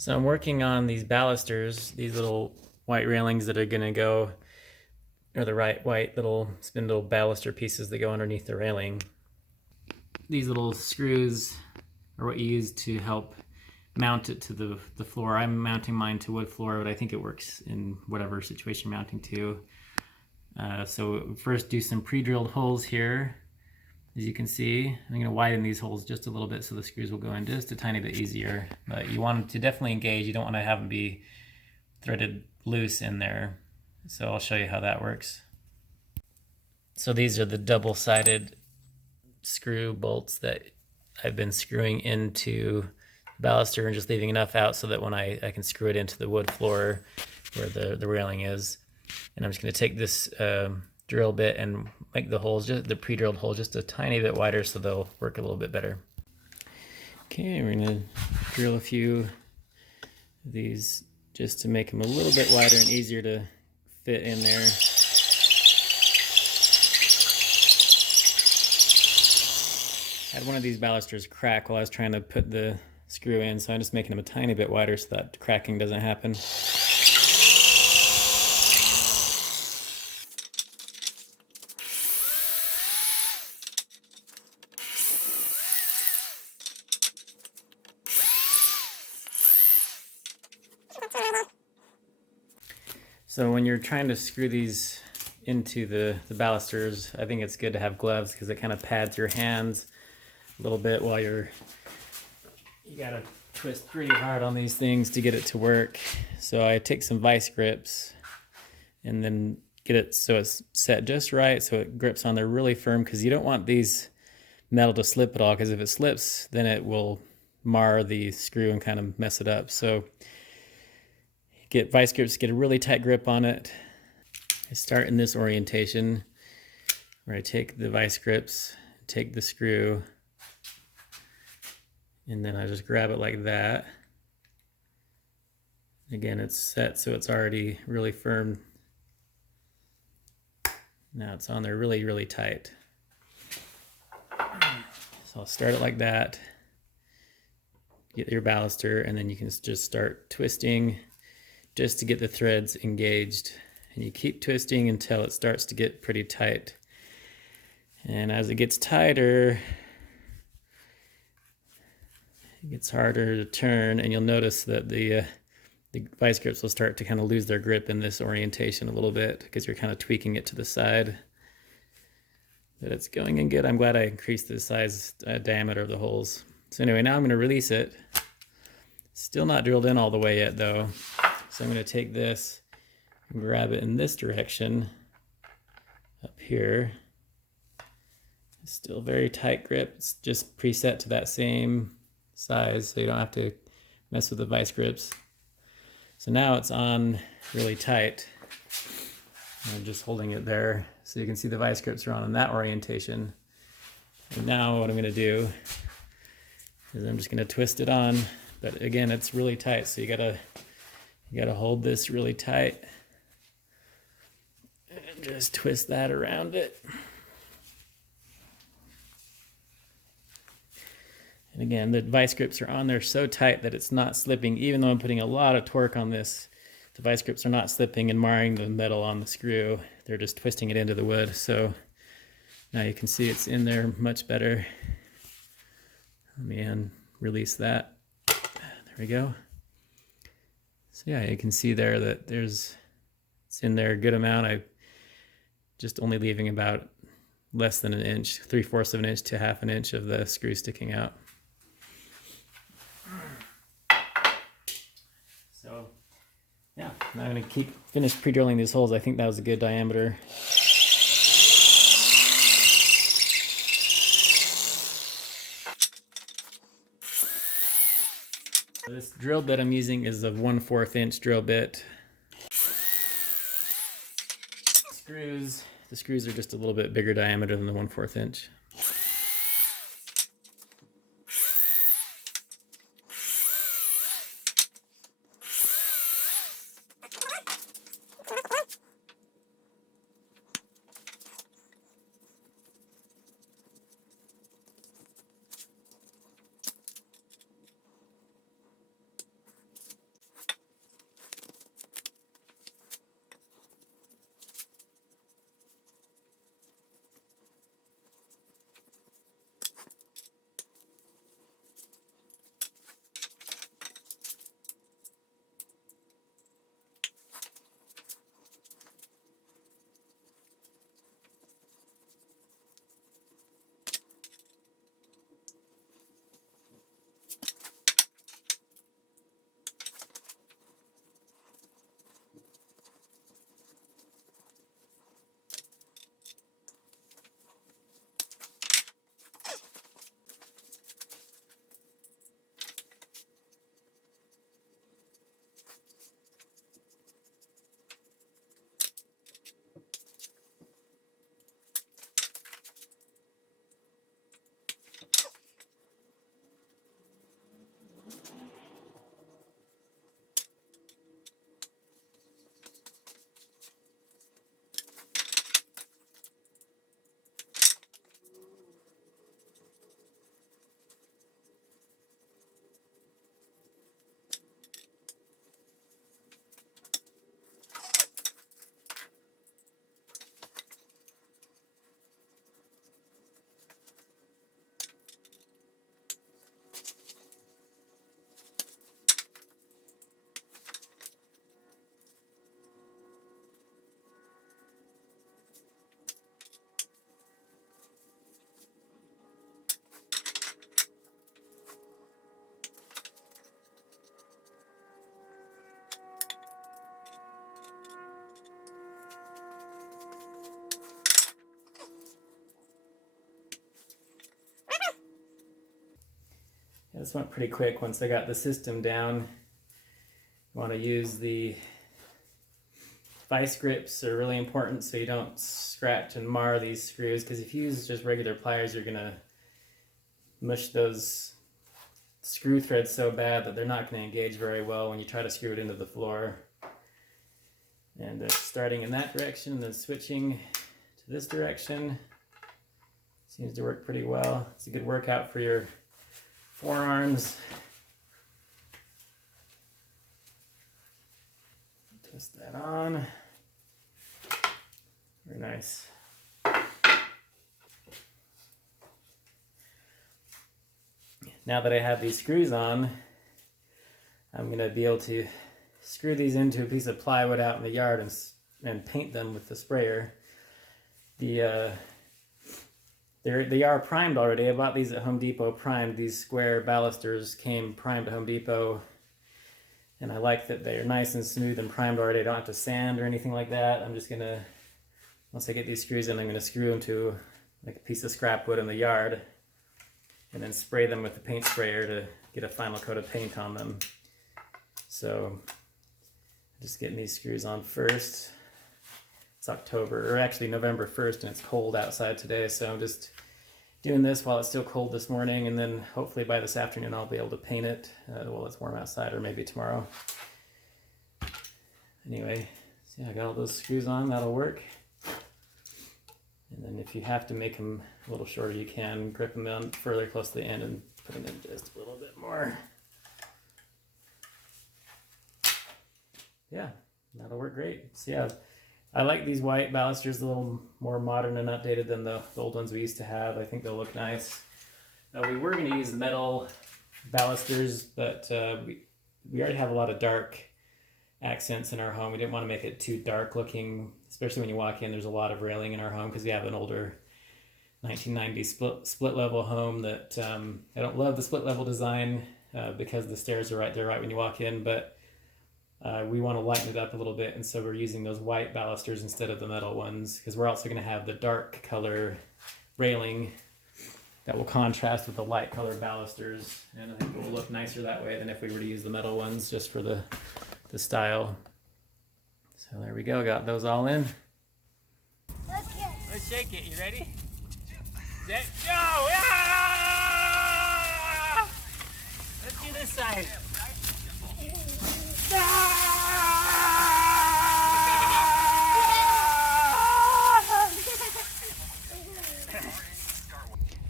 So I'm working on these balusters, these little white railings that are going to go, or the white little spindle baluster pieces that go underneath the railing. These little screws are what you use to help mount it to the floor. I'm mounting mine to wood floor, but I think it works in whatever situation you're mounting to. So first do some pre-drilled holes here. As you can see, I'm going to widen these holes just a little bit so the screws will go in just a tiny bit easier. But you want them to definitely engage. You don't want to have them be threaded loose in there. So I'll show you how that works. So these are the double-sided screw bolts that I've been screwing into the baluster and just leaving enough out so that when I can screw it into the wood floor where the railing is. And I'm just going to take this drill bit and make the holes, just the pre-drilled holes, just a tiny bit wider so they'll work a little bit better. Okay, we're going to drill a few of these just to make them a little bit wider and easier to fit in there. I had one of these balusters crack while I was trying to put the screw in, so I'm just making them a tiny bit wider so that cracking doesn't happen. So when you're trying to screw these into the balusters, I think it's good to have gloves because it kind of pads your hands a little bit while you gotta twist pretty hard on these things to get it to work. So I take some vice grips and then get it so it's set just right so it grips on there really firm, because you don't want these metal to slip at all, because if it slips then it will mar the screw and kind of mess it up. So get vice grips, get a really tight grip on it. I start in this orientation where I take the vice grips, take the screw, and then I just grab it like that. Again, it's set so it's already really firm. Now it's on there really, really tight. So I'll start it like that. Get your baluster, and then you can just start twisting just to get the threads engaged. And you keep twisting until it starts to get pretty tight. And as it gets tighter, it gets harder to turn, and you'll notice that the vice grips will start to kind of lose their grip in this orientation a little bit because you're kind of tweaking it to the side. But it's going in good. I'm glad I increased the size diameter of the holes. So anyway, now I'm going to release it. Still not drilled in all the way yet though. So I'm going to take this and grab it in this direction up here. Still very tight grip. It's just preset to that same size, so you don't have to mess with the vice grips. So now it's on really tight. I'm just holding it there so you can see the vice grips are on in that orientation. And now what I'm going to do is I'm just going to twist it on, but again it's really tight, so you gotta hold this really tight and just twist that around it. And again, the vice grips are on there so tight that it's not slipping. Even though I'm putting a lot of torque on this, the vice grips are not slipping and marring the metal on the screw. They're just twisting it into the wood. So now you can see it's in there much better. Let me release that. There we go. So yeah, you can see there that it's in there a good amount. I just only leaving about less than an inch, 3/4 of an inch to 1/2 inch of the screw sticking out. So yeah, now I'm going to finish pre-drilling these holes. I think that was a good diameter. This drill bit I'm using is a 1/4 inch drill bit. The screws are just a little bit bigger diameter than the 1/4 inch. This went pretty quick once I got the system down. You want to use the vice grips are really important so you don't scratch and mar these screws, because if you use just regular pliers, you're going to mush those screw threads so bad that they're not going to engage very well when you try to screw it into the floor. And starting in that direction and then switching to this direction seems to work pretty well. It's a good workout for your forearms. Twist that on. Very nice. Now that I have these screws on, I'm going to be able to screw these into a piece of plywood out in the yard and paint them with the sprayer. They are primed already. I bought these at Home Depot primed. These square balusters came primed at Home Depot, and I like that they're nice and smooth and primed already. I don't have to sand or anything like that. I'm just gonna, once I get these screws in, I'm gonna screw them to like a piece of scrap wood in the yard and then spray them with the paint sprayer to get a final coat of paint on them. So just getting these screws on first. It's October, or actually November 1st, and it's cold outside today, so I'm just doing this while it's still cold this morning, and then hopefully by this afternoon I'll be able to paint it while it's warm outside, or maybe tomorrow. Anyway, so yeah, I got all those screws on, that'll work. And then if you have to make them a little shorter, you can grip them down further close to the end and put them in just a little bit more. Yeah, that'll work great. So yeah, I like these white balusters, a little more modern and updated than the old ones we used to have. I think they'll look nice. We were going to use metal balusters, but we already have a lot of dark accents in our home. We didn't want to make it too dark looking, especially when you walk in. There's a lot of railing in our home because we have an older 1990s split level home that I don't love the split level design because the stairs are right there right when you walk in, but we want to lighten it up a little bit, and so we're using those white balusters instead of the metal ones, because we're also going to have the dark color railing that will contrast with the light color balusters, and I think it will look nicer that way than if we were to use the metal ones just for the style. So there we go, got those all in. Let's shake it. You ready? Set, go! Ah! Let's do this side.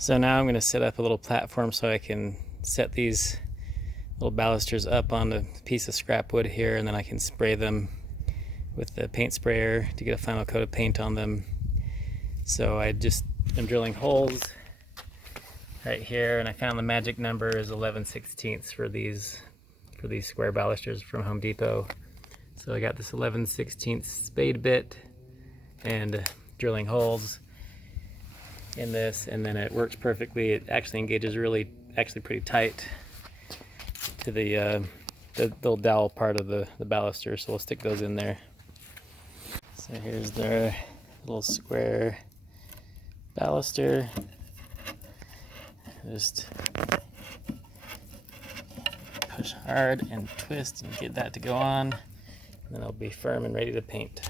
So now I'm going to set up a little platform so I can set these little balusters up on a piece of scrap wood here, and then I can spray them with the paint sprayer to get a final coat of paint on them. So I'm drilling holes right here, and I found the magic number is 11/16 for these square balusters from Home Depot. So I got this 11/16 spade bit and drilling holes in this, and then it works perfectly. It actually engages actually pretty tight to the little dowel part of the baluster, so we'll stick those in there. So here's their little square baluster. Just push hard and twist and get that to go on, and then it'll be firm and ready to paint.